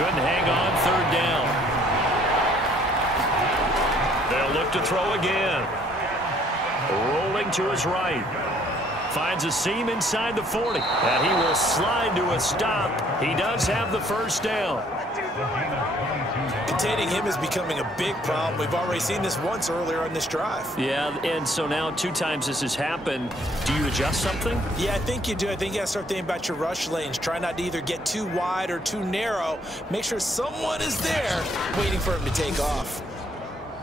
Couldn't hang on, third down. They'll look to throw again. Rolling to his right. Finds a seam inside the 40. And he will slide to a stop. He does have the first down. Containing him is becoming a big problem. We've already seen this once earlier on this drive. Yeah, and so now 2 times this has happened. Do you adjust something? Yeah, I think you do. I think you got to start thinking about your rush lanes. Try not to either get too wide or too narrow. Make sure someone is there waiting for him to take off.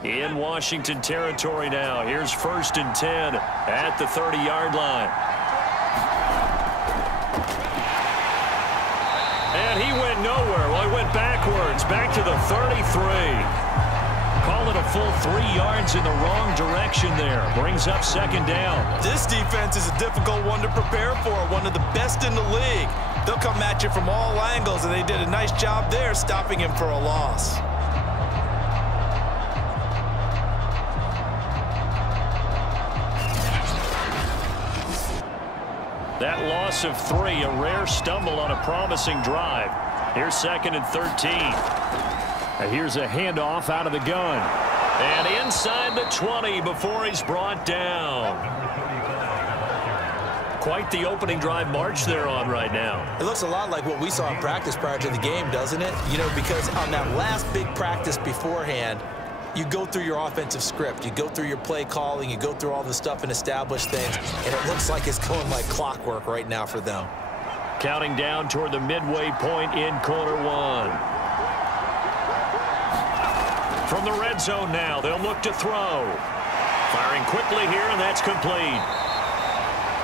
In Washington territory now. Here's 1st and 10 at the 30-yard line. And he went nowhere. Well, he went backwards, back to the 33. Call it a full 3 yards in the wrong direction there. Brings up 2nd down. This defense is a difficult one to prepare for, one of the best in the league. They'll come at you from all angles, and they did a nice job there stopping him for a loss. That loss of 3, a rare stumble on a promising drive. Here's 2nd and 13. And here's a handoff out of the gun. And inside the 20 before he's brought down. Quite the opening drive march they're on right now. It looks a lot like what we saw in practice prior to the game, doesn't it? You know, because on that last big practice beforehand, you go through your offensive script. You go through your play calling. You go through all the stuff and establish things. And it looks like it's going like clockwork right now for them. Counting down toward the midway point in quarter 1. From the red zone now, they'll look to throw. Firing quickly here, and that's complete.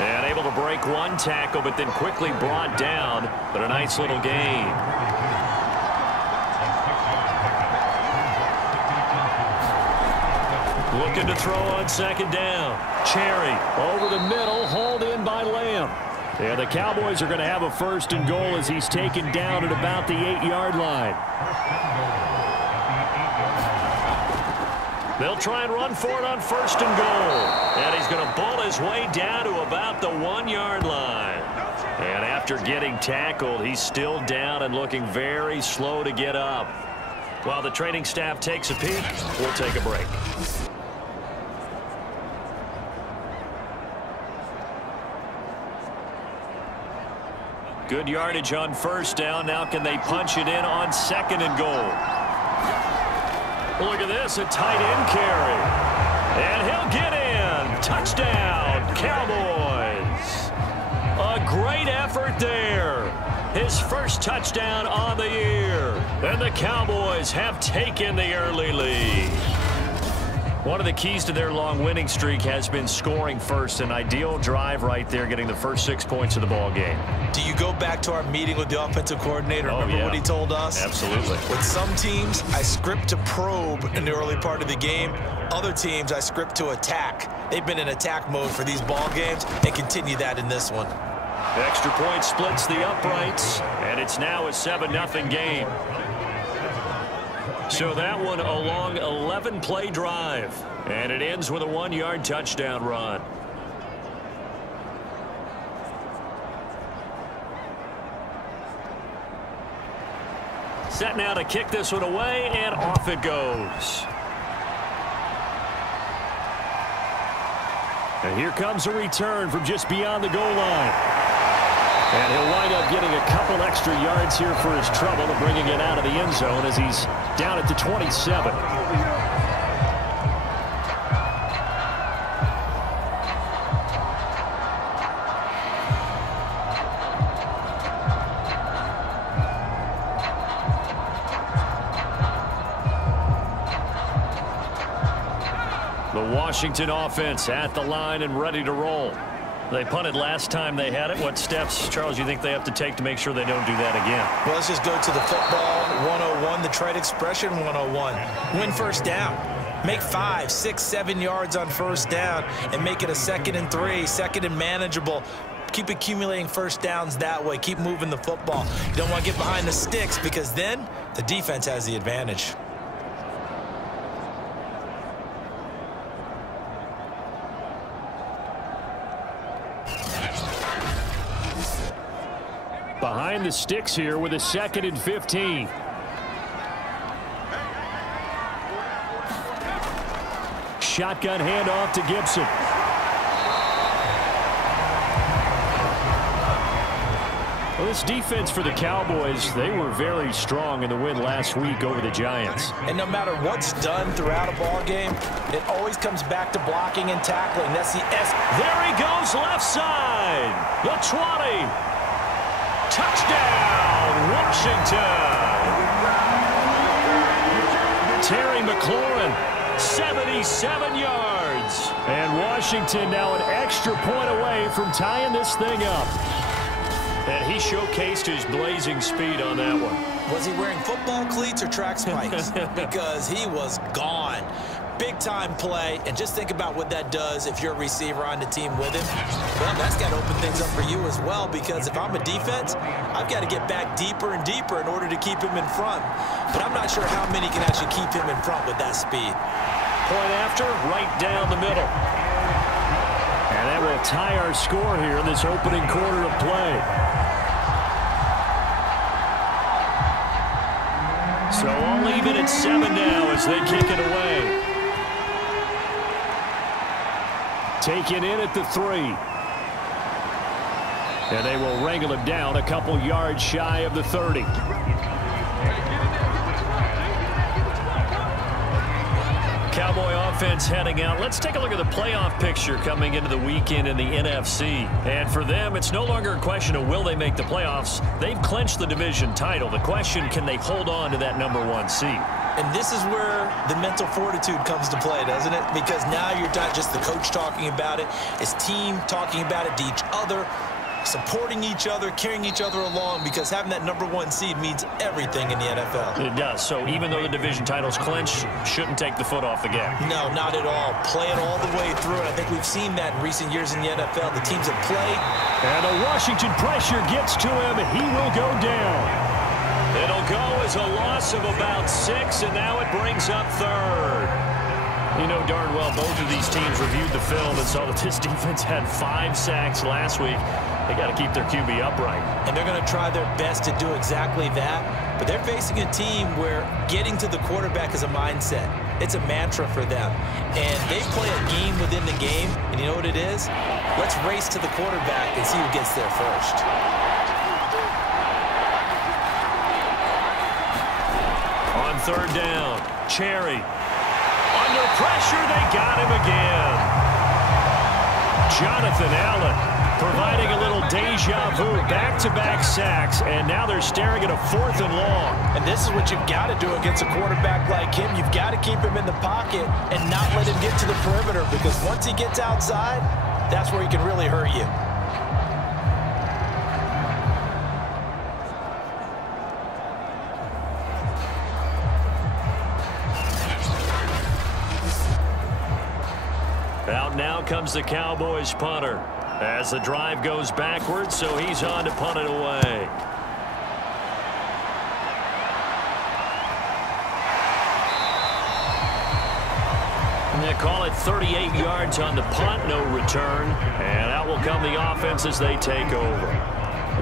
And able to break 1 tackle, but then quickly brought down. But a nice little gain. Looking to throw on 2nd down. Cherry over the middle, hauled in by Lamb. And the Cowboys are going to have a 1st and goal as he's taken down at about the 8-yard line. They'll try and run for it on 1st and goal. And he's going to bull his way down to about the 1-yard line. And after getting tackled, he's still down and looking very slow to get up. While the training staff takes a peek, we'll take a break. Good yardage on 1st down. Now can they punch it in on 2nd and goal? Look at this, a tight end carry. And he'll get in. Touchdown, Cowboys. A great effort there. His first touchdown on the year. And the Cowboys have taken the early lead. One of the keys to their long winning streak has been scoring first. An ideal drive right there, getting the first 6 points of the ball game. Do you go back to our meeting with the offensive coordinator? Remember what he told us? Absolutely. With some teams, I script to probe in the early part of the game. Other teams, I script to attack. They've been in attack mode for these ball games and continue that in this one. Extra point splits the uprights, and it's now a 7-0 game. So that one a long 11-play drive, and it ends with a 1-yard touchdown run. Set now to kick this one away, and off it goes. And here comes a return from just beyond the goal line. And he'll wind up getting a couple extra yards here for his trouble and bringing it out of the end zone as he's down at the 27. The Washington offense at the line and ready to roll. They punted last time they had it. What steps, Charles, you think they have to take to make sure they don't do that again? Well, let's just go to the football 101, the trade expression 101. Win 1st down. Make 5, 6, 7 yards on 1st down and make it a 2nd and 3, 2nd and manageable. Keep accumulating 1st downs that way. Keep moving the football. You don't want to get behind the sticks because then the defense has the advantage. Behind the sticks here with a 2nd and 15. shotgun handoff to Gibson. Well, this defense for the Cowboys, they were very strong in the win last week over the Giants. And no matter what's done throughout a ball game, it always comes back to blocking and tackling. That's the S. There he goes, left side. The 20. Touchdown, Washington. Terry McLaurin, 77 yards. And Washington now an extra point away from tying this thing up. And he showcased his blazing speed on that one. Was he wearing football cleats or track spikes? Because he was gone. Big-time play, and just think about what that does if you're a receiver on the team with him. Well, that's got to open things up for you as well, because if I'm a defense, I've got to get back deeper and deeper in order to keep him in front. But I'm not sure how many can actually keep him in front with that speed. Point after, right down the middle. And that will tie our score here in this opening quarter of play. So all even at 7 now as they kick it away. Taken in at the 3. And they will wrangle him down a couple yards shy of the 30. Cowboy offense heading out. Let's take a look at the playoff picture coming into the weekend in the NFC. And for them, it's no longer a question of will they make the playoffs. They've clinched the division title. The question, can they hold on to that #1 seed? And this is where the mental fortitude comes to play, doesn't it? Because now you're not just the coach talking about it. It's team talking about it to each other, supporting each other, carrying each other along, because having that #1 seed means everything in the NFL. It does. So even though the division title's clinched, shouldn't take the foot off the gas. No, not at all. Play it all the way through. And I think we've seen that in recent years in the NFL. The teams have played. And the Washington pressure gets to him. He will go down. It'll go as a loss of about 6, and now it brings up 3rd. You know darn well both of these teams reviewed the film and saw that this defense had 5 sacks last week. They got to keep their QB upright. And they're going to try their best to do exactly that. But they're facing a team where getting to the quarterback is a mindset. It's a mantra for them. And they play a game within the game. And you know what it is? Let's race to the quarterback and see who gets there first. On 3rd down, Cherry. Under pressure, they got him again. Jonathan Allen providing a little deja vu, back-to-back sacks, and now they're staring at a 4th and long. And this is what you've got to do against a quarterback like him. You've got to keep him in the pocket and not let him get to the perimeter, because once he gets outside, that's where he can really hurt you. Out now comes the Cowboys punter as the drive goes backwards, so he's on to punt it away. And they call it 38 yards on the punt, no return. And out will come the offense as they take over.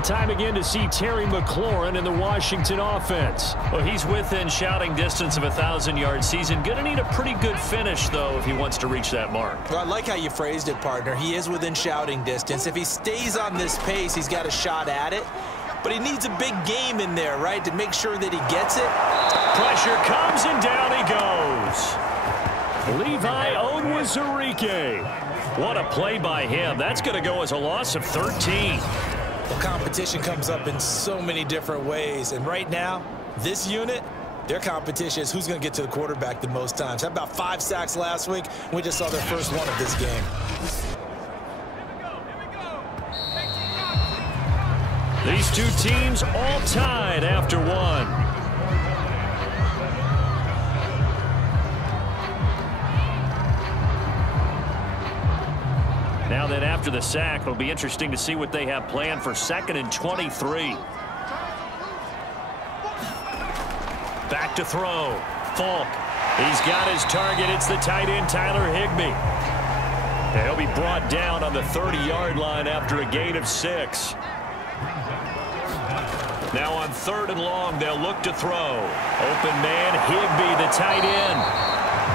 Time again to see Terry McLaurin in the Washington offense. Well, he's within shouting distance of a 1,000-yard season. Going to need a pretty good finish, though, if he wants to reach that mark. Well, I like how you phrased it, partner. He is within shouting distance. If he stays on this pace, he's got a shot at it. But he needs a big game in there, right, to make sure that he gets it. Pressure comes, and down he goes. Levi Onwuzurike. What a play by him. That's going to go as a loss of 13. Well, competition comes up in so many different ways. And right now, this unit, their competition is who's going to get to the quarterback the most times. How about 5 sacks last week? We just saw their first one of this game. These two teams all tied after 1. Now then, after the sack, it'll be interesting to see what they have planned for 2nd and 23. Back to throw. Falk. He's got his target. It's the tight end, Tyler Higbee. And he'll be brought down on the 30-yard line after a gain of 6. Now on 3rd and long, they'll look to throw. Open man, Higbee, the tight end.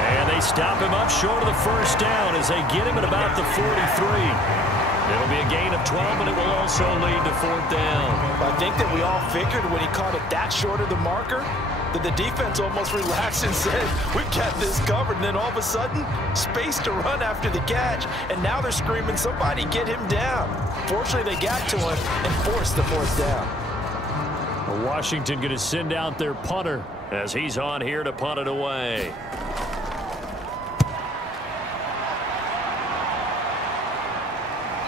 And they stop him up short of the first down as they get him at about the 43. It'll be a gain of 12, but it will also lead to fourth down. I think that we all figured when he caught it that short of the marker that the defense almost relaxed and said, we've got this covered. And then all of a sudden, space to run after the catch. And now they're screaming, somebody get him down. Fortunately, they got to him and forced the fourth down. Washington going to send out their punter as he's on here to punt it away.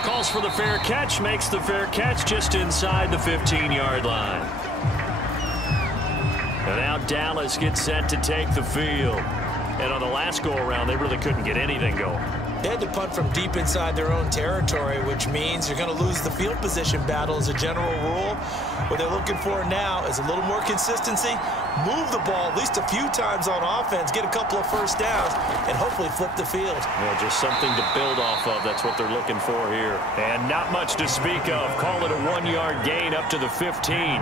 Calls for the fair catch, makes the fair catch just inside the 15-yard line. And now Dallas gets set to take the field. And on the last go-around, they really couldn't get anything going. They had to punt from deep inside their own territory, which means you're going to lose the field position battle as a general rule. What they're looking for now is a little more consistency, move the ball at least a few times on offense, get a couple of first downs, and hopefully flip the field. Well, just something to build off of. That's what they're looking for here. And not much to speak of. Call it a 1-yard gain up to the 15.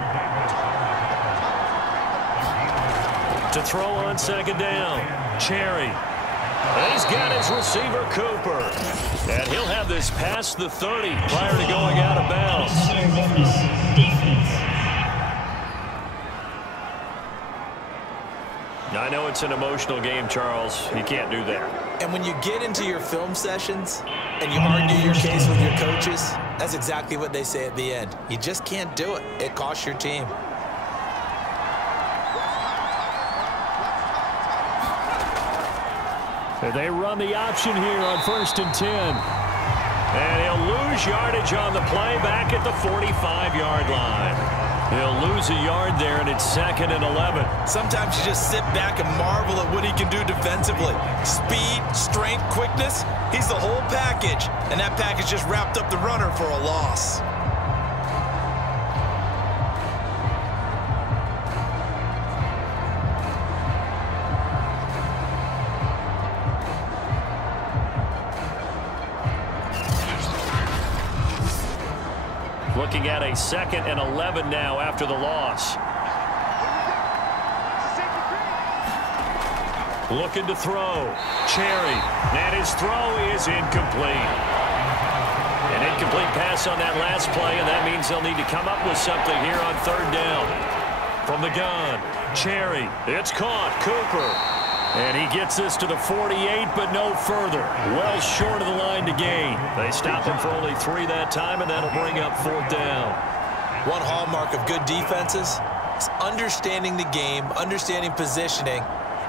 To throw on second down, Cherry. And he's got his receiver, Cooper. And he'll have this past the 30 prior to going out of bounds. I know it's an emotional game, Charles. You can't do that. And when you get into your film sessions and you argue your case with your coaches, that's exactly what they say at the end. You just can't do it. It costs your team. They run the option here on 1st and 10. And he'll lose yardage on the play back at the 45-yard line. He'll lose a yard there, and it's 2nd and 11. Sometimes you just sit back and marvel at what he can do defensively. Speed, strength, quickness, he's the whole package. And that package just wrapped up the runner for a loss. Looking at a 2nd and 11 now after the loss. Looking to throw. Cherry. And his throw is incomplete. An incomplete pass on that last play, and that means they'll need to come up with something here on 3rd down. From the gun, Cherry. It's caught. Cooper. And he gets this to the 48, but no further. Well short of the line to gain. They stop him for only 3 that time, and that'll bring up 4th down. One hallmark of good defenses is understanding the game, understanding positioning,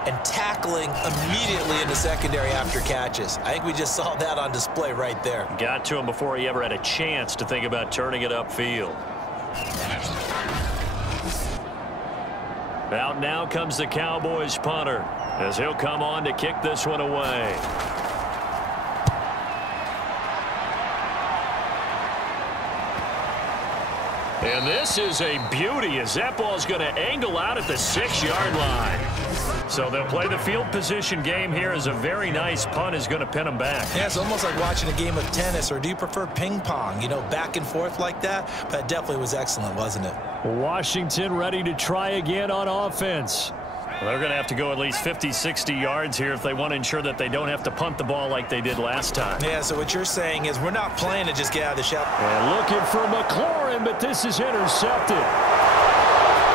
and tackling immediately in the secondary after catches. I think we just saw that on display right there. Got to him before he ever had a chance to think about turning it upfield. Out now comes the Cowboys punter, as he'll come on to kick this one away. And this is a beauty as that ball's going to angle out at the 6-yard line. So they'll play the field position game here as a very nice punt is going to pin them back. Yeah, it's almost like watching a game of tennis, or do you prefer ping pong? You know, back and forth like that? But it definitely was excellent, wasn't it? Washington ready to try again on offense. Well, they're going to have to go at least 50, 60 yards here if they want to ensure that they don't have to punt the ball like they did last time. Yeah, so what you're saying is we're not playing to just get out of the shell. And looking for McLaurin, but this is intercepted.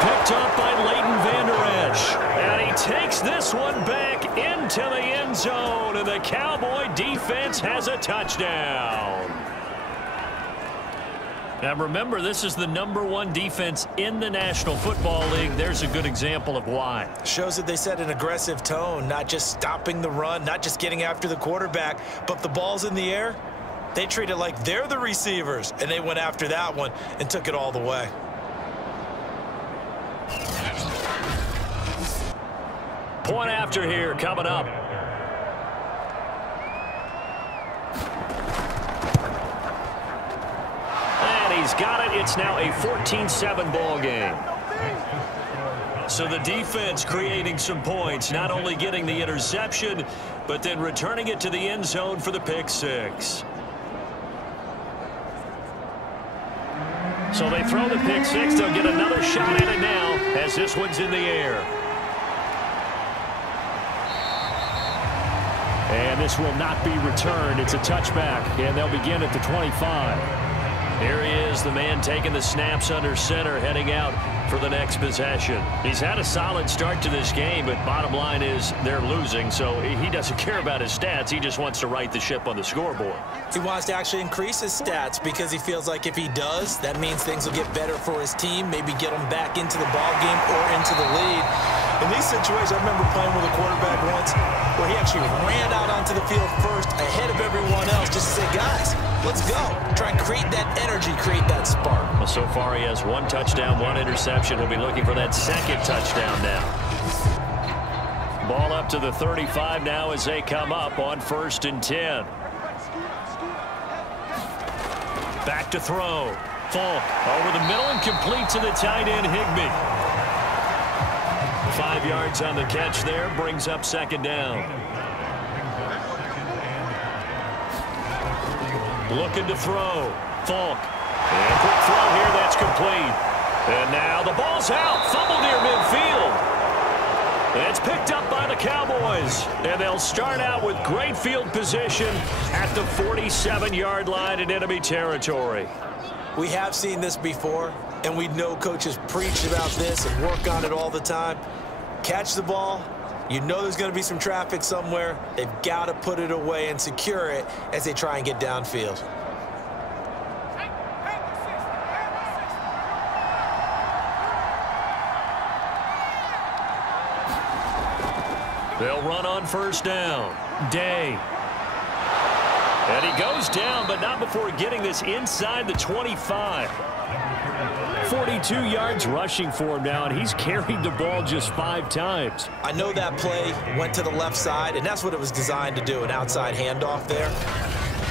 Picked up by Leighton Vander Esch. And he takes this one back into the end zone, and the Cowboy defense has a touchdown. Now remember, this is the #1 defense in the National Football League. There's a good example of why. Shows that they set an aggressive tone, not just stopping the run, not just getting after the quarterback, but if the ball's in the air, they treat it like they're the receivers, and they went after that one and took it all the way. Point after here coming up. He's got it. It's now a 14-7 ball game. So the defense creating some points, not only getting the interception, but then returning it to the end zone for the pick six. So they throw the pick six. They'll get another shot at it now as this one's in the air. this will not be returned. It's a touchback, and they'll begin at the 25. Here he is, the man taking the snaps under center, heading out for the next possession. He's had a solid start to this game, but bottom line is they're losing, so he doesn't care about his stats. He just wants to right the ship on the scoreboard. He wants to actually increase his stats because he feels like if he does, that means things will get better for his team, maybe get them back into the ball game or into the lead. In these situations, I remember playing with a quarterback once where he actually ran out onto the field first ahead of everyone else just to say, guys, let's go. Try and create that energy, create that spark. Well, so far he has 1 touchdown, 1 interception. He'll be looking for that second touchdown now. Ball up to the 35 now as they come up on 1st and 10. Back to throw. Falk over the middle and complete to the tight end, Higbee. 5 yards on the catch there, brings up 2nd down. Looking to throw. Falk. And quick throw here, that's complete. And now the ball's out. Fumble near midfield. And it's picked up by the Cowboys. And they'll start out with great field position at the 47-yard line in enemy territory. We have seen this before, and we know coaches preach about this and work on it all the time. Catch the ball. You know there's going to be some traffic somewhere. They've got to put it away and secure it as they try and get downfield. They'll run on 1st down. Day. And he goes down, but not before getting this inside the 25. 42 yards rushing for him now, and he's carried the ball just 5 times. I know that play went to the left side, and that's what it was designed to do, an outside handoff there.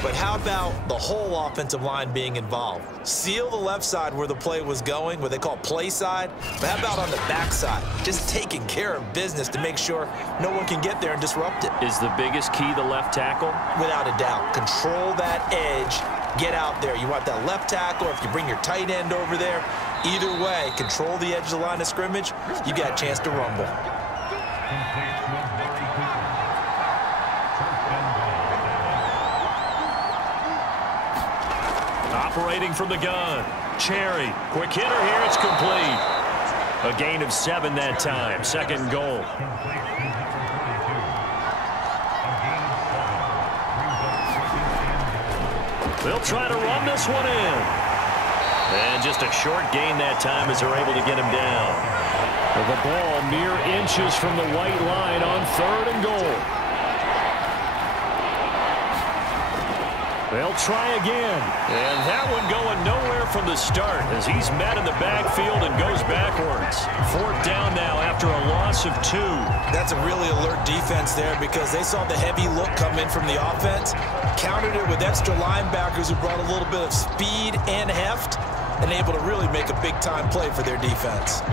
But how about the whole offensive line being involved? Seal the left side where the play was going, what they call play side. But how about on the back side? Just taking care of business to make sure no one can get there and disrupt it. Is the biggest key the left tackle? Without a doubt. Control that edge. Get out there. You want that left tackle, or if you bring your tight end over there, either way, control the edge of the line of scrimmage, you got a chance to rumble. Operating from the gun. Cherry. Quick hitter here. It's complete. A gain of 7 that time. 2nd goal. They'll try to run this one in. And just a short gain that time as they're able to get him down. The ball mere inches from the white line on 3rd and goal. They'll try again. And that one going nowhere from the start as he's met in the backfield and goes backwards. 4th down now after a loss of 2. That's a really alert defense there because they saw the heavy look come in from the offense, countered it with extra linebackers who brought a little bit of speed and heft, and able to really make a big-time play for their defense.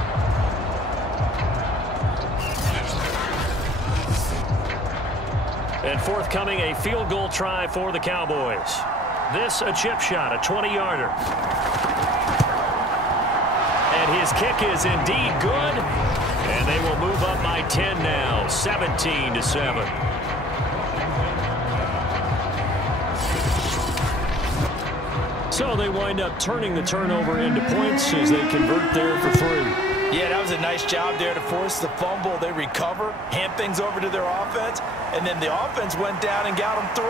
And forthcoming, a field goal try for the Cowboys. This a chip shot, a 20-yarder. And his kick is indeed good. And they will move up by 10 now, 17-7. So they wind up turning the turnover into points as they convert there for 3. Yeah, that was a nice job there to force the fumble. They recover, hand things over to their offense, and then the offense went down and got them 3.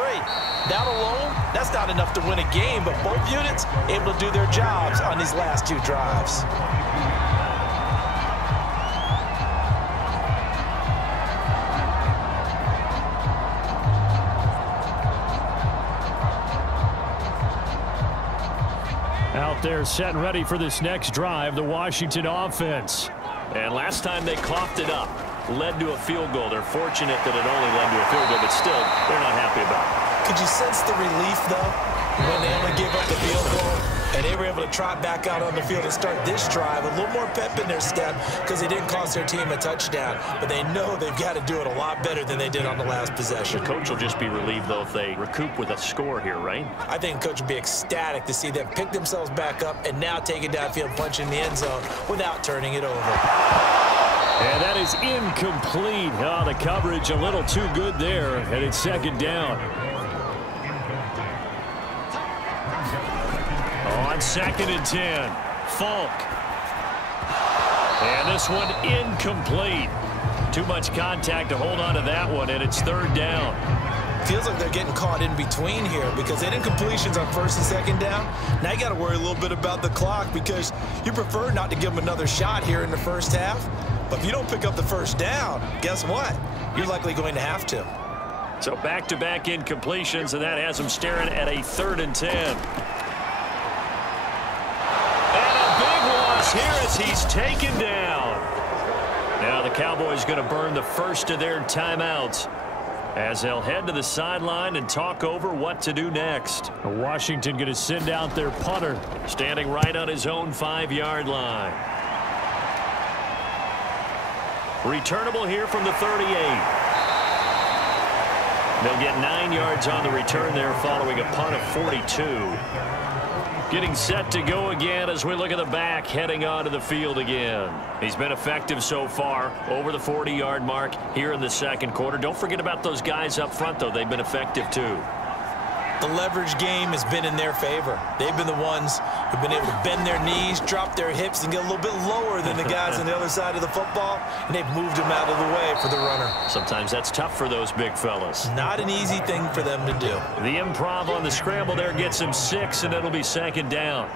That alone, that's not enough to win a game, but both units able to do their jobs on these last 2 drives. Out there set and ready for this next drive, the Washington offense. And last time they coughed it up, led to a field goal. They're fortunate that it only led to a field goal, but still, they're not happy about it. Could you sense the relief, though, when they only gave up the field goal and they were able to trot back out on the field and start this drive? A little more pep in their step because they didn't cost their team a touchdown, but they know they've got to do it a lot better than they did on the last possession. The coach will just be relieved, though, if they recoup with a score here, right? I think the coach would be ecstatic to see them pick themselves back up and now take it downfield, punch in the end zone without turning it over. And that is is incomplete. Oh, the coverage a little too good there, and it's second down. On 2nd and 10, Falk. And this one incomplete. Too much contact to hold on to that one, and it's 3rd down. Feels like they're getting caught in between here because they had incompletions on 1st and 2nd down. Now you got to worry a little bit about the clock because you prefer not to give them another shot here in the first half. But if you don't pick up the 1st down, guess what? You're likely going to have to. So back-to-back incompletions, and that has them staring at a 3rd and 10. And a big loss here as he's taken down. Now the Cowboys going to burn the first of their timeouts as they'll head to the sideline and talk over what to do next. Washington going to send out their punter, standing right on his own 5-yard line. Returnable here from the 38. They'll get 9 yards on the return there following a punt of 42. Getting set to go again as we look at the back heading onto the field again. He's been effective so far over the 40-yard mark here in the 2nd quarter. Don't forget about those guys up front, though. They've been effective, too. The leverage game has been in their favor. They've been the ones who've been able to bend their knees, drop their hips, and get a little bit lower than the guys on the other side of the football, and they've moved them out of the way for the runner. Sometimes that's tough for those big fellas. Not an easy thing for them to do. The improv on the scramble there gets him 6, and it'll be 2nd down.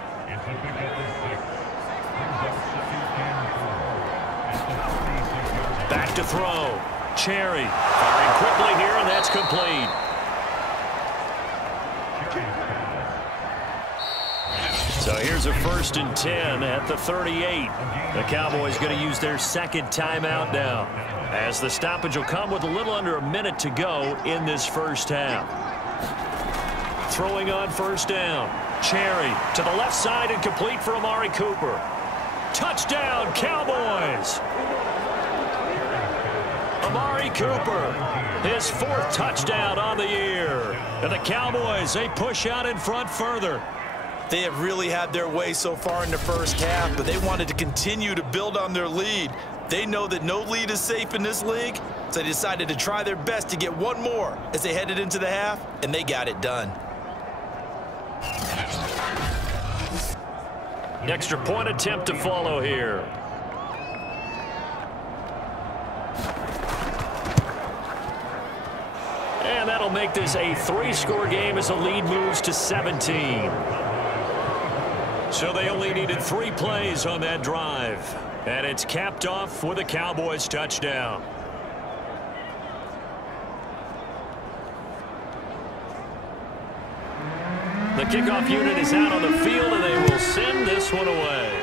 Back to throw. Cherry firing quickly here, and that's complete. So here's a 1st and 10 at the 38. The Cowboys going to use their 2nd timeout now, as the stoppage will come with a little under a minute to go in this first half. Throwing on 1st down. Cherry to the left side and complete for Amari Cooper. Touchdown, Cowboys! Amari Cooper, his 4th touchdown on the year. And the Cowboys, they push out in front further. They have really had their way so far in the first half, but they wanted to continue to build on their lead. They know that no lead is safe in this league, so they decided to try their best to get one more as they headed into the half, and they got it done. Extra point attempt to follow here. And that'll make this a 3-score game as the lead moves to 17. So they only needed 3 plays on that drive. And it's capped off with a Cowboys touchdown. The kickoff unit is out on the field, and they will send this one away.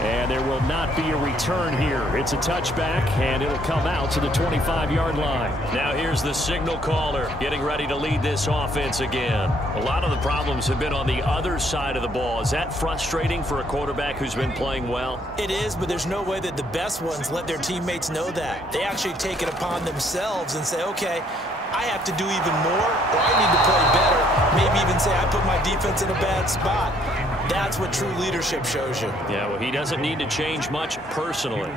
And there will not be a return here. It's a touchback, and it'll come out to the 25-yard line. Now here's the signal caller getting ready to lead this offense again. A lot of the problems have been on the other side of the ball. Is that frustrating for a quarterback who's been playing well? It is, but there's no way that the best ones let their teammates know that. They actually take it upon themselves and say, okay, I have to do even more, or I need to play better. Maybe even say I put my defense in a bad spot. That's what true leadership shows you. Yeah, well, he doesn't need to change much personally.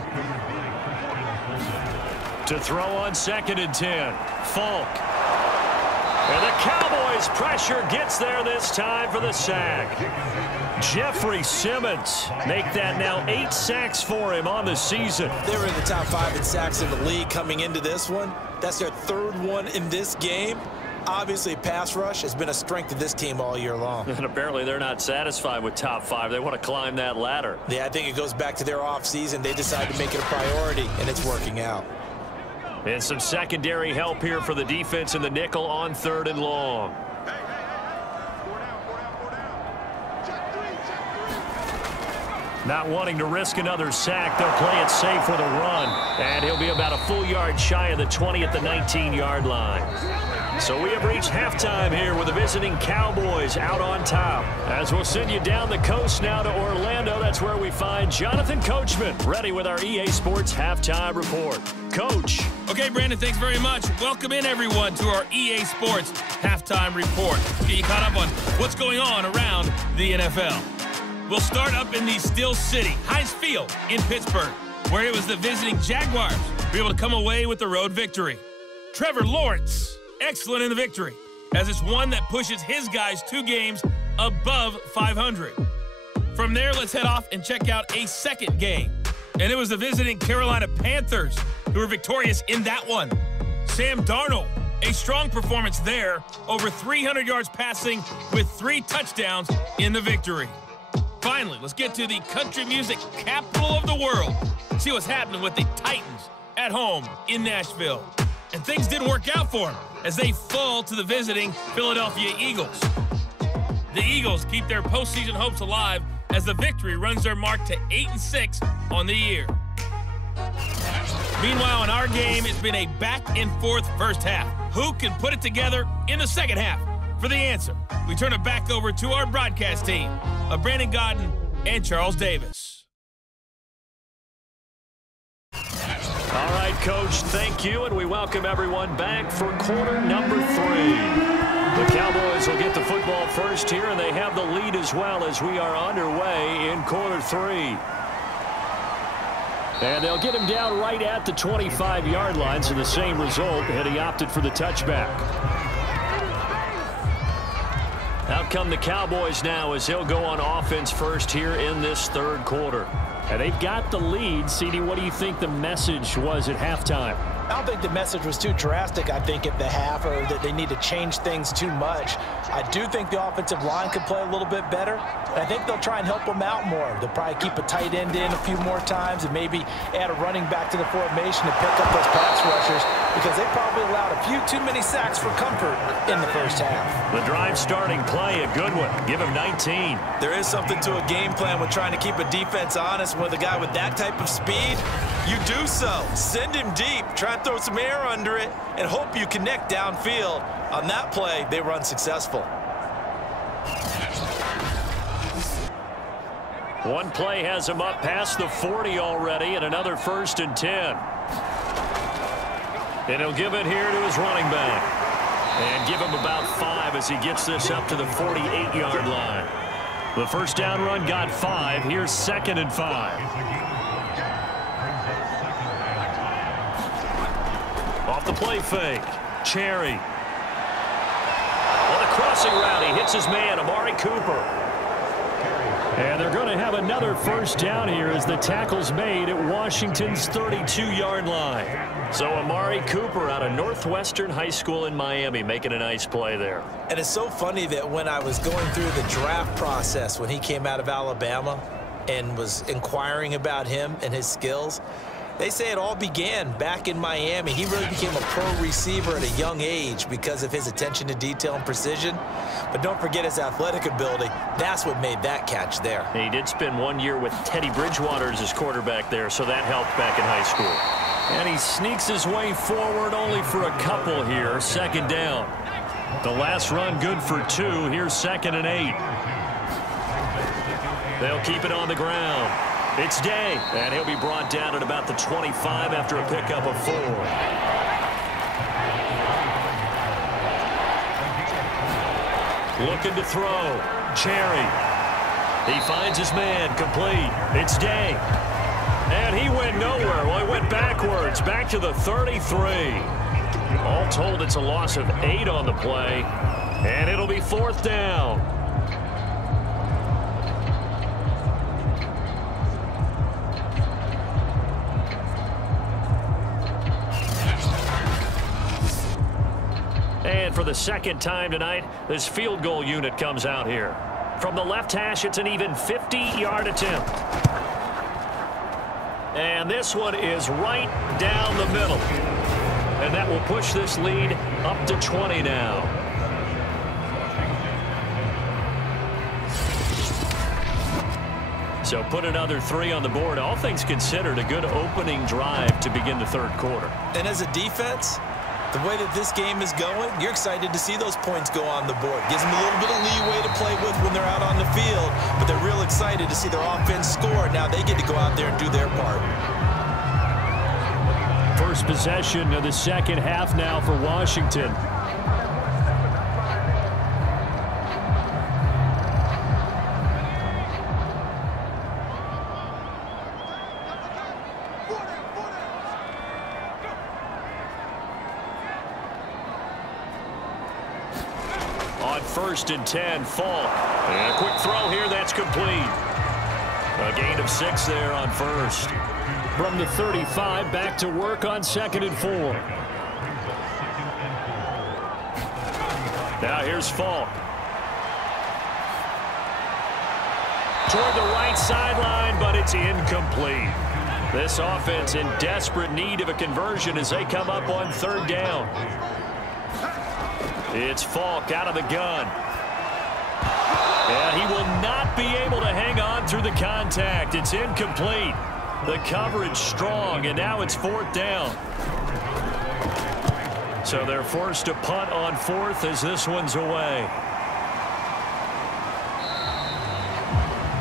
To throw on 2nd and 10, Falk. And the Cowboys pressure gets there this time for the sack. Jeffrey Simmons make that now 8 sacks for him on the season. They were in the top 5 in sacks in the league coming into this one. That's their 3rd one in this game. Obviously, pass rush has been a strength of this team all year long. And apparently they're not satisfied with top 5. They want to climb that ladder. Yeah, I think it goes back to their offseason. They decided to make it a priority, and it's working out. And some secondary help here for the defense in the nickel on 3rd and long. Not wanting to risk another sack, they'll play it safe with a run. And he'll be about a full yard shy of the 20 at the 19-yard line. So we have reached halftime here with the visiting Cowboys out on top. As we'll send you down the coast now to Orlando, that's where we find Jonathan Coachman, ready with our EA Sports Halftime Report. Coach. Okay, Brandon, thanks very much. Welcome in, everyone, to our EA Sports Halftime Report. Get you caught up on what's going on around the NFL. We'll start up in the Steel City, Heinz Field in Pittsburgh, where it was the visiting Jaguars who were able to come away with the road victory. Trevor Lawrence, excellent in the victory, as it's one that pushes his guys 2 games above 500. From there, let's head off and check out a second game. And it was the visiting Carolina Panthers who were victorious in that one. Sam Darnold, a strong performance there, over 300 yards passing with 3 touchdowns in the victory. Finally, let's get to the country music capital of the world. See what's happening with the Titans at home in Nashville. And things didn't work out for them as they fall to the visiting Philadelphia Eagles. The Eagles keep their postseason hopes alive as the victory runs their mark to 8-6 on the year. Meanwhile, in our game, it's been a back-and-forth first half. Who can put it together in the second half? For the answer, we turn it back over to our broadcast team of Brandon Godden and Charles Davis. All right, Coach, thank you, and we welcome everyone back for quarter number 3. The Cowboys will get the football first here, and they have the lead as well as we are underway in quarter 3. And they'll get him down right at the 25-yard line, so the same result, and he opted for the touchback. Out come the Cowboys now as they'll go on offense first here in this third quarter. And they've got the lead. CD, what do you think the message was at halftime? I don't think the message was too drastic, I think, at the half, or that they need to change things too much. I do think the offensive line could play a little bit better. I think they'll try and help them out more. They'll probably keep a tight end in a few more times and maybe add a running back to the formation to pick up those pass rushers, because they probably allowed a few too many sacks for comfort in the first half. The drive starting play, a good one. Give him 19. There is something to a game plan with trying to keep a defense honest. With a guy with that type of speed, you do so. Send him deep. Try and throw some air under it and hope you connect downfield. On that play, they run successful. One play has him up past the 40 already, and another 1st and 10. And he'll give it here to his running back. And give him about 5 as he gets this up to the 48-yard line. The first down run got 5. Here's 2nd and 5. Off the play fake. Cherry. On a crossing route, he hits his man, Amari Cooper. And they're going to have another first down here as the tackle's made at Washington's 32-yard line. So Amari Cooper out of Northwestern High School in Miami making a nice play there. And it's so funny that when I was going through the draft process when he came out of Alabama and was inquiring about him and his skills, they say it all began back in Miami. He really became a pro receiver at a young age because of his attention to detail and precision. But don't forget his athletic ability. That's what made that catch there. He did spend 1 year with Teddy Bridgewater as his quarterback there, so that helped back in high school. And he sneaks his way forward only for a couple here. 2nd down. The last run good for 2. Here's 2nd and 8. They'll keep it on the ground. It's Day, and he'll be brought down at about the 25 after a pickup of 4. Looking to throw. Cherry. He finds his man, complete. It's Day. And he went nowhere. Well, he went backwards, back to the 33. All told, it's a loss of 8 on the play, and it'll be 4th down. And for the 2nd time tonight, this field goal unit comes out here. From the left hash, it's an even 50-yard attempt. And this one is right down the middle. And that will push this lead up to 20 now. So put another 3 on the board. All things considered, a good opening drive to begin the third quarter. And as a defense, the way that this game is going, you're excited to see those points go on the board. Gives them a little bit of leeway to play with when they're out on the field, but they're real excited to see their offense score. Now they get to go out there and do their part. First possession of the second half now for Washington. first and 10. Falk. And a quick throw here. That's complete. A gain of 6 there on first. From the 35, back to work on 2nd and 4. Now here's Falk. Toward the right sideline, but it's incomplete. This offense in desperate need of a conversion as they come up on 3rd down. It's Falk out of the gun. And he will not be able to hang on through the contact. It's incomplete. The coverage strong, and now it's 4th down. So they're forced to punt on 4th as this one's away.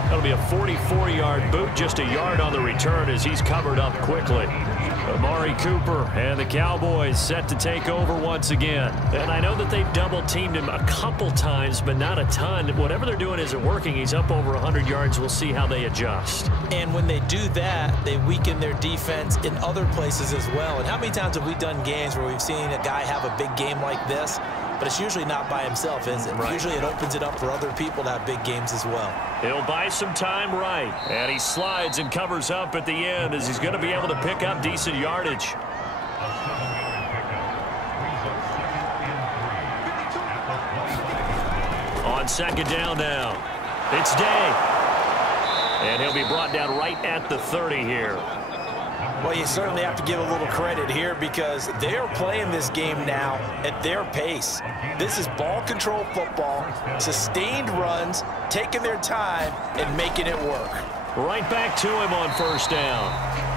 That'll be a 44-yard boot, just a yard on the return as he's covered up quickly. Amari Cooper and the Cowboys set to take over once again. And I know that they've double-teamed him a couple times, but not a ton. Whatever they're doing isn't working. He's up over 100 yards. We'll see how they adjust. And when they do that, they weaken their defense in other places as well. And how many times have we done games where we've seen a guy have a big game like this, but it's usually not by himself, is it? Right. Usually it opens it up for other people to have big games as well. He'll buy some time right. And he slides and covers up at the end as he's going to be able to pick up decent yardage. On 2nd down now. It's Day. And he'll be brought down right at the 30 here. Well, you certainly have to give a little credit here because they are playing this game now at their pace. This is ball control football, sustained runs, taking their time and making it work. Right back to him on 1st down.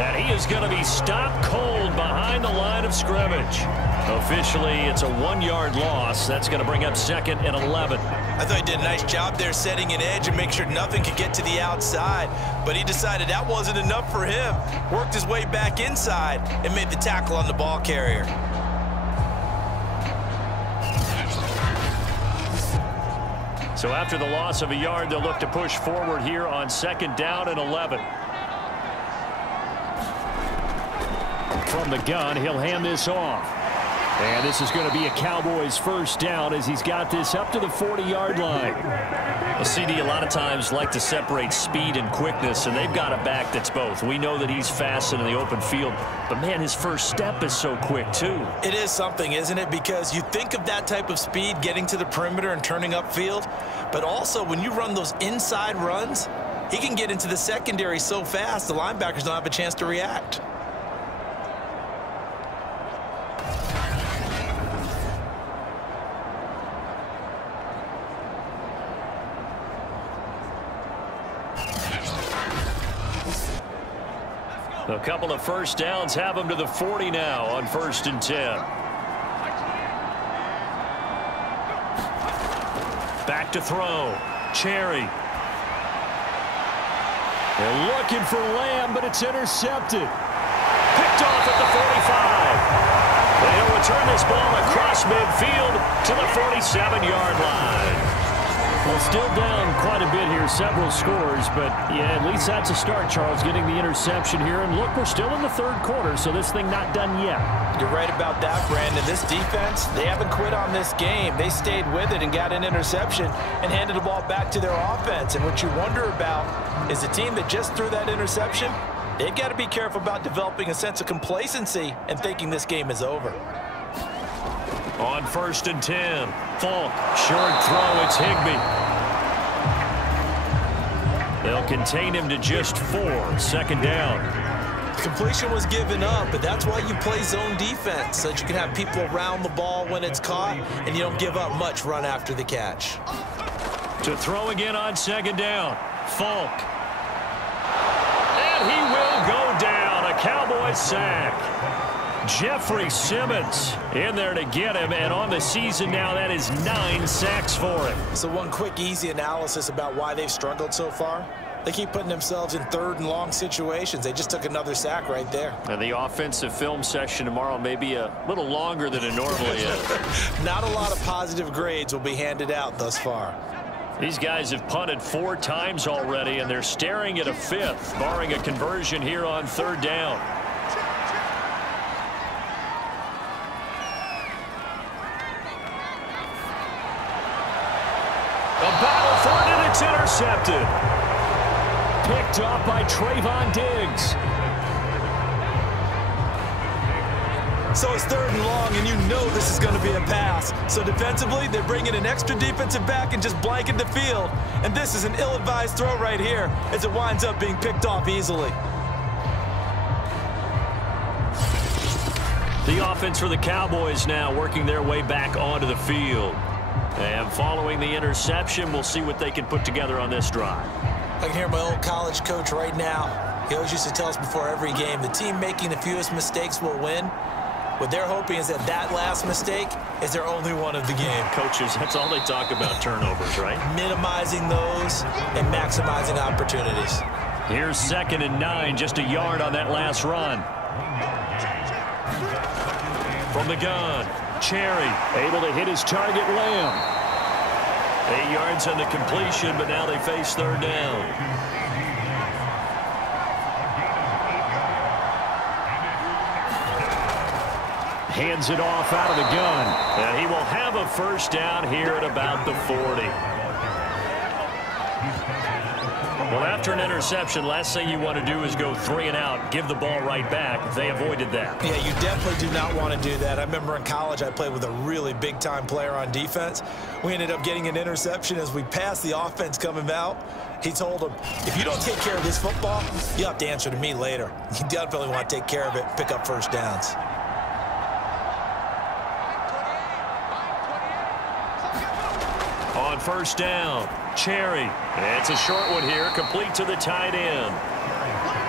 And he is going to be stopped cold behind the line of scrimmage. Officially, it's a 1-yard loss. That's going to bring up 2nd and 11. I thought he did a nice job there setting an edge and make sure nothing could get to the outside. But he decided that wasn't enough for him. Worked his way back inside and made the tackle on the ball carrier. So after the loss of a yard, they'll look to push forward here on 2nd down and 11. From the gun, he'll hand this off. And this is going to be a Cowboys 1st down as he's got this up to the 40-yard line. Well, CD, a lot of times like to separate speed and quickness, and they've got a back that's both. We know that he's fast in the open field, but, man, his first step is so quick, too. It is something, isn't it? Because you think of that type of speed getting to the perimeter and turning upfield, but also when you run those inside runs, he can get into the secondary so fast the linebackers don't have a chance to react. A couple of 1st downs have him to the 40 now on 1st and 10. Back to throw. Cherry. They're looking for Lamb, but it's intercepted. Picked off at the 45. They'll return this ball across midfield to the 47-yard line. Well, still down quite a bit here, several scores, but yeah, at least that's a start, Charles, getting the interception here. And look, we're still in the 3rd quarter, so this thing not done yet. You're right about that, Brandon. This defense, they haven't quit on this game. They stayed with it and got an interception and handed the ball back to their offense. And what you wonder about is the team that just threw that interception, they've got to be careful about developing a sense of complacency and thinking this game is over. On 1st and 10, Falk, short throw, it's Higbee. They'll contain him to just 4, 2nd down. Completion was given up, but that's why you play zone defense, so that you can have people around the ball when it's caught, and you don't give up much run after the catch. To throw again on 2nd down, Falk. And he will go down, a Cowboys sack. Jeffrey Simmons in there to get him, and on the season now, that is 9 sacks for him. So one quick, easy analysis about why they've struggled so far. They keep putting themselves in 3rd and long situations. They just took another sack right there. And the offensive film session tomorrow may be a little longer than it normally is. Not a lot of positive grades will be handed out thus far. These guys have punted 4 times already, and they're staring at a 5th, barring a conversion here on 3rd down. is intercepted. Picked off by Trayvon Diggs. So it's 3rd and long, and you know this is going to be a pass. So defensively, they bring in an extra defensive back and just blanket the field. And this is an ill-advised throw right here as it winds up being picked off easily. The offense for the Cowboys now working their way back onto the field. And following the interception, we'll see what they can put together on this drive. I can hear my old college coach right now. He always used to tell us before every game, the team making the fewest mistakes will win. What they're hoping is that that last mistake is their only one of the game. Coaches, that's all they talk about, turnovers, right? Minimizing those and maximizing opportunities. Here's 2nd and 9, just a yard on that last run. From the gun, Cherry able to hit his target, Lamb. 8 yards on the completion, but now they face 3rd down. Hands it off out of the gun. And he will have a 1st down here at about the 40. Well, after an interception, last thing you want to do is go 3 and out, give the ball right back. They avoided that. Yeah, you definitely do not want to do that. I remember in college I played with a really big-time player on defense. We ended up getting an interception as we passed the offense coming out. He told him, if you don't take care of this football, you'll have to answer to me later. You definitely want to take care of it, pick up 1st downs. On 1st down, Cherry. It's a short one here, complete to the tight end.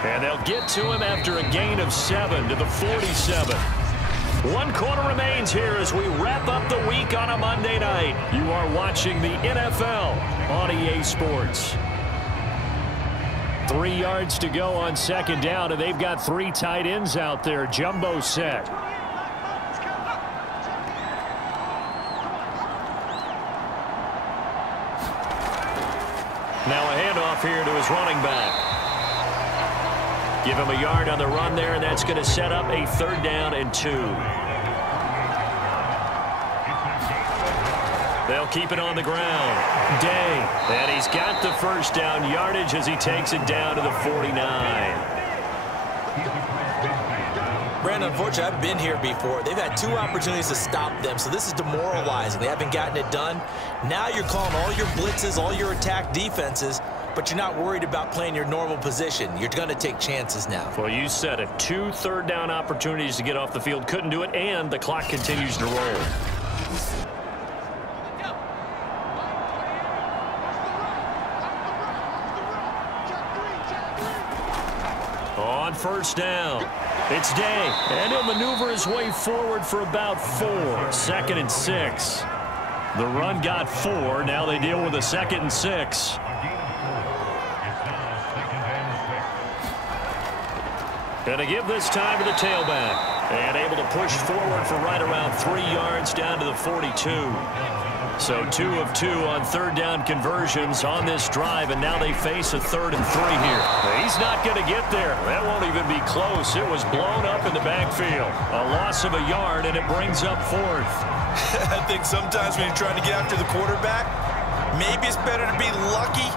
And they'll get to him after a gain of 7 to the 47. 1 quarter remains here as we wrap up the week on a Monday night. You are watching the NFL on EA Sports. 3 yards to go on 2nd down, and they've got 3 tight ends out there. Jumbo set. Now a handoff here to his running back. Give him a yard on the run there, and that's going to set up a 3rd down and 2. They'll keep it on the ground. Day. And he's got the 1st down yardage as he takes it down to the 49. Brandon, unfortunately, I've been here before. They've had 2 opportunities to stop them, so this is demoralizing. They haven't gotten it done. Now you're calling all your blitzes, all your attack defenses, but you're not worried about playing your normal position. You're going to take chances now. Well, you said it. 2 3rd down opportunities to get off the field. Couldn't do it, and the clock continues to roll. On 1st down, it's Day, and he'll maneuver his way forward for about 4. 2nd and 6. The run got 4. Now they deal with a 2nd and 6. Gonna give this time to the tailback, and able to push forward for right around 3 yards down to the 42. So 2 of 2 on 3rd down conversions on this drive, and now they face a 3rd and 3 here. He's not going to get there. That won't even be close. It was blown up in the backfield. A loss of a yard, and it brings up 4th. I think sometimes when you're trying to get after the quarterback, maybe it's better to be lucky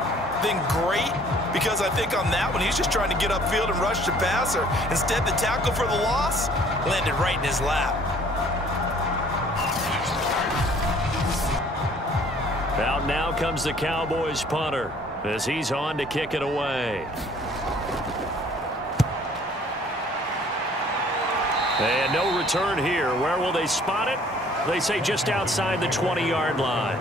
than great, because I think on that one, he's just trying to get upfield and rush the passer. Instead, the tackle for the loss landed right in his lap. Out now comes the Cowboys punter as he's on to kick it away. And no return here. Where will they spot it? They say just outside the 20-yard line.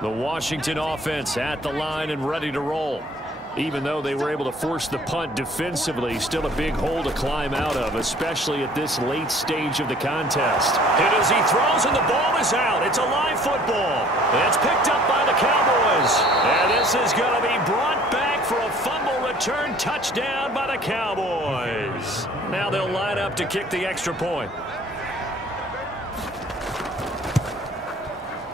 The Washington offense at the line and ready to roll. Even though they were able to force the punt defensively, still a big hole to climb out of, especially at this late stage of the contest. Hit as he throws, and the ball is out. It's a live football. It's picked up by the Cowboys. And this is going to be brought back for a fumble return touchdown by the Cowboys. Now they'll line up to kick the extra point.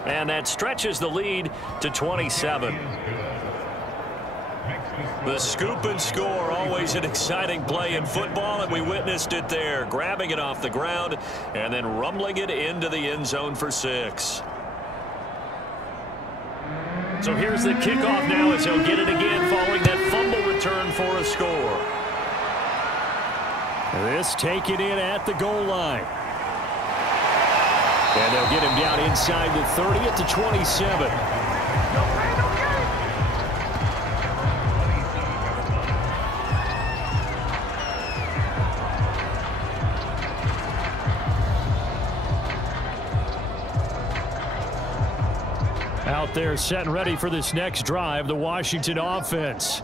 And that stretches the lead to 27. The scoop and score, always an exciting play in football, and we witnessed it there, grabbing it off the ground and then rumbling it into the end zone for 6. So here's the kickoff now as he'll get it again following that fumble return for a score. This taken in at the goal line. And they'll get him down inside the 30 at the 27. Out there set and ready for this next drive, the Washington offense.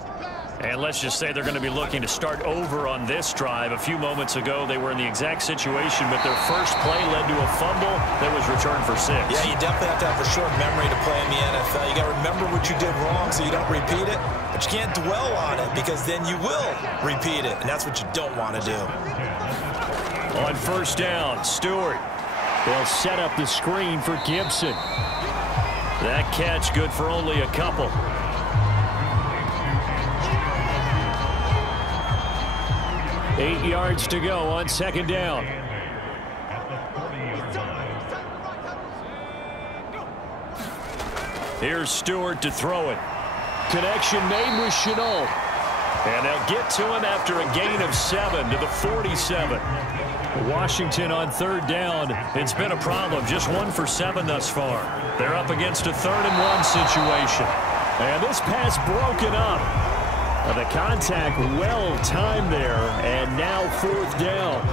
And let's just say they're going to be looking to start over on this drive. A few moments ago, they were in the exact situation, but their first play led to a fumble that was returned for 6. Yeah, you definitely have to have a short memory to play in the NFL. You got to remember what you did wrong so you don't repeat it, but you can't dwell on it because then you will repeat it, and that's what you don't want to do. On first down, Stewart. They'll set up the screen for Gibson. That catch good for only a couple. Eight yards to go on second down. Here's Stewart to throw it. Connection made with Chenault. And they'll get to him after a gain of 7 to the 47. Washington on third down. It's been a problem. Just 1 for 7 thus far. They're up against a 3rd and 1 situation. And this pass broken up. The contact well timed there, and now 4th down.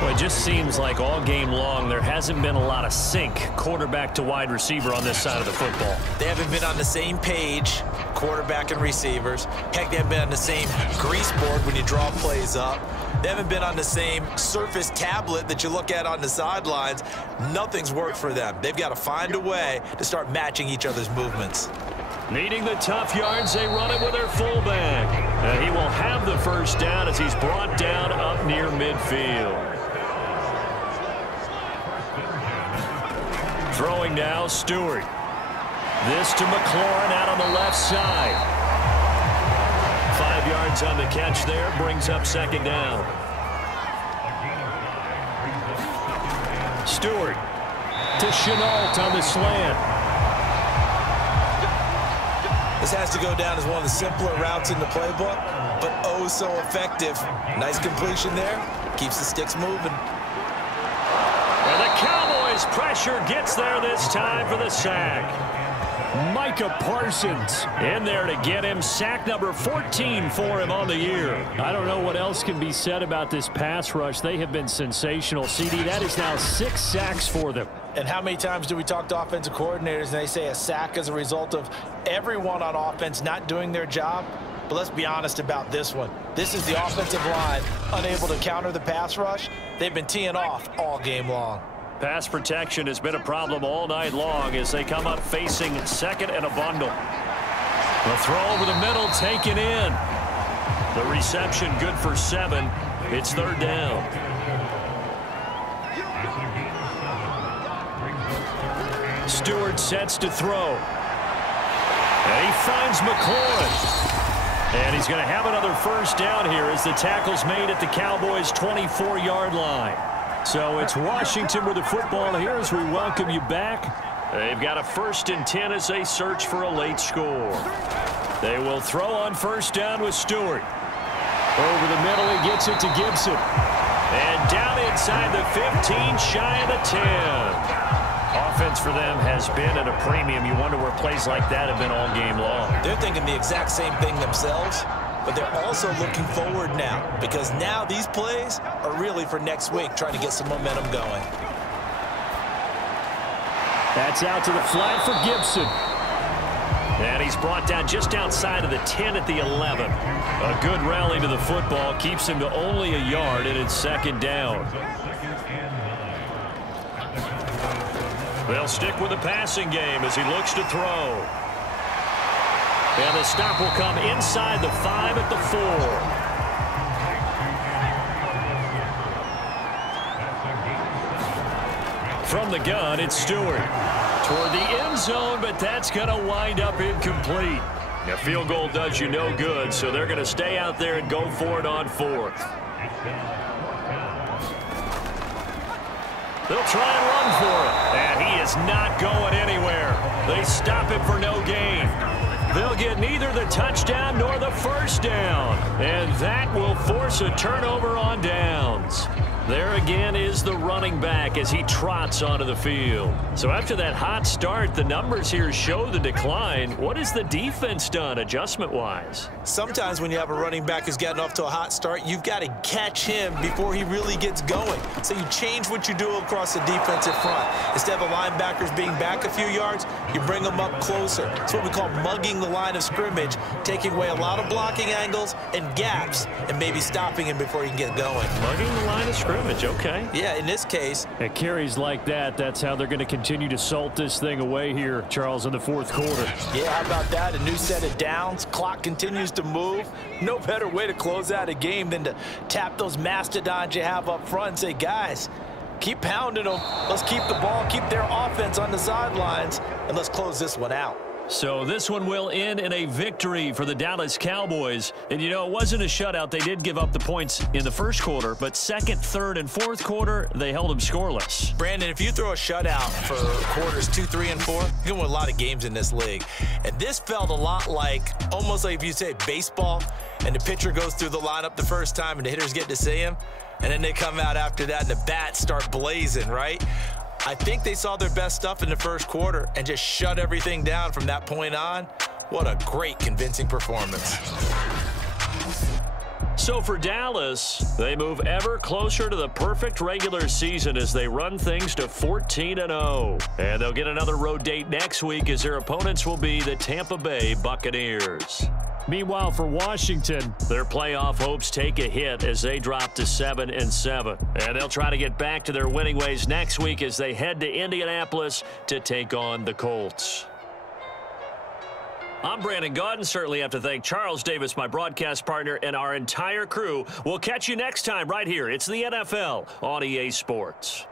Well, it just seems like all game long there hasn't been a lot of sync quarterback to wide receiver on this side of the football. They haven't been on the same page, quarterback and receivers. Heck, they haven't been on the same grease board when you draw plays up. They haven't been on the same surface tablet that you look at on the sidelines. Nothing's worked for them. They've got to find a way to start matching each other's movements. Needing the tough yards, they run it with their fullback. And he will have the first down as he's brought down up near midfield. Throwing now, Stewart. This to McLaurin out on the left side. 5 yards on the catch there, brings up second down. Stewart to Chenault on the slant. This has to go down as one of the simpler routes in the playbook, but oh so effective. Nice completion there. Keeps the sticks moving. And the Cowboys pressure gets there this time for the sack. Micah Parsons in there to get him. Sack number 14 for him on the year. I don't know what else can be said about this pass rush. They have been sensational. CD, that is now 6 sacks for them. And how many times do we talk to offensive coordinators and they say a sack as a result of everyone on offense not doing their job? But let's be honest about this one. This is the offensive line unable to counter the pass rush. They've been teeing off all game long. Pass protection has been a problem all night long as they come up facing second and a bundle. The throw over the middle taken in. The reception good for 7. It's 3rd down. Stewart sets to throw. And he finds McLaurin. And he's going to have another first down here as the tackle's made at the Cowboys' 24-yard line. So it's Washington with the football here as we welcome you back. They've got a 1st and 10 as they search for a late score. They will throw on first down with Stewart. Over the middle, he gets it to Gibson. And down inside the 15, shy of the 10. Offense for them has been at a premium. You wonder where plays like that have been all game long. They're thinking the exact same thing themselves, but they're also looking forward now because now these plays are really for next week, trying to get some momentum going. That's out to the flat for Gibson. And he's brought down just outside of the 10 at the 11. A good rally to the football keeps him to only a yard, and it's 2nd down. They'll stick with the passing game as he looks to throw. And the stop will come inside the 5 at the 4. From the gun, it's Stewart. Toward the end zone, but that's going to wind up incomplete. A field goal does you no good, so they're going to stay out there and go for it on 4th. They'll try and run for it, and he is not going anywhere. They stop him for no gain. They'll get neither the touchdown nor the first down, and that will force a turnover on downs. There again is the running back as he trots onto the field. So after that hot start, the numbers here show the decline. What has the defense done adjustment-wise? Sometimes when you have a running back who's gotten off to a hot start, you've got to catch him before he really gets going. So you change what you do across the defensive front. Instead of the linebackers being back a few yards, you bring them up closer. It's what we call mugging the line of scrimmage, taking away a lot of blocking angles and gaps and maybe stopping him before he can get going. Mugging the line of scrimmage. Okay. Yeah, in this case. At carries like that, that's how they're going to continue to salt this thing away here, Charles, in the 4th quarter. Yeah, how about that? A new set of downs. Clock continues to move. No better way to close out a game than to tap those mastodons you have up front and say, guys, keep pounding them. Let's keep the ball, keep their offense on the sidelines, and let's close this one out. So this one will end in a victory for the Dallas Cowboys. And, you know, it wasn't a shutout. They did give up the points in the first quarter, but second, third, and fourth quarter, they held them scoreless. Brandon, if you throw a shutout for quarters 2, 3, and 4, you're going to win a lot of games in this league. And this felt a lot like, almost like if you say baseball, and the pitcher goes through the lineup the first time and the hitters get to see him, and then they come out after that and the bats start blazing, right? I think they saw their best stuff in the first quarter and just shut everything down from that point on. What a great, convincing performance. So for Dallas, they move ever closer to the perfect regular season as they run things to 14-0. And they'll get another road date next week as their opponents will be the Tampa Bay Buccaneers. Meanwhile, for Washington, their playoff hopes take a hit as they drop to 7-7. And they'll try to get back to their winning ways next week as they head to Indianapolis to take on the Colts. I'm Brandon Gaudin. Certainly have to thank Charles Davis, my broadcast partner, and our entire crew. We'll catch you next time right here. It's the NFL on EA Sports.